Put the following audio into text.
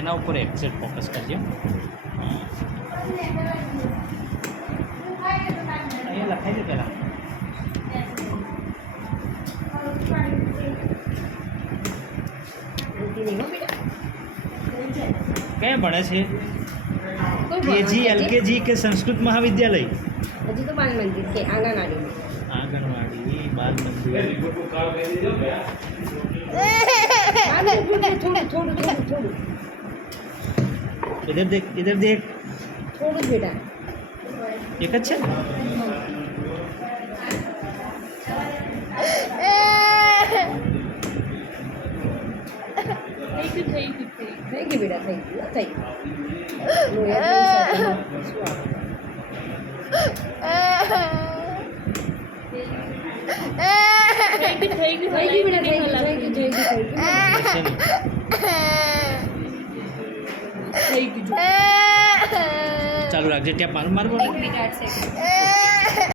એના ઉપર exact focus કરજો. અહીંયા લખાઈ દે પહેલાં. ક્યાં ભણે છે? કેજી, એલકેજી કે સંસ્કૃત મહાવિદ્યાલય? હજી તો બાલ મંદિર કે આંગણવાડી. આંગણવાડી, બાલ મંદિર. થોડું ઇધર દેખ, ઇધર દેખ. થોડું બેટા. એક જ છે ને? થઈ ગઈ બેટા, થઈ ગયું, થઈ ચાલુ રાખજે. ત્યાં મારું મારું. ગયું.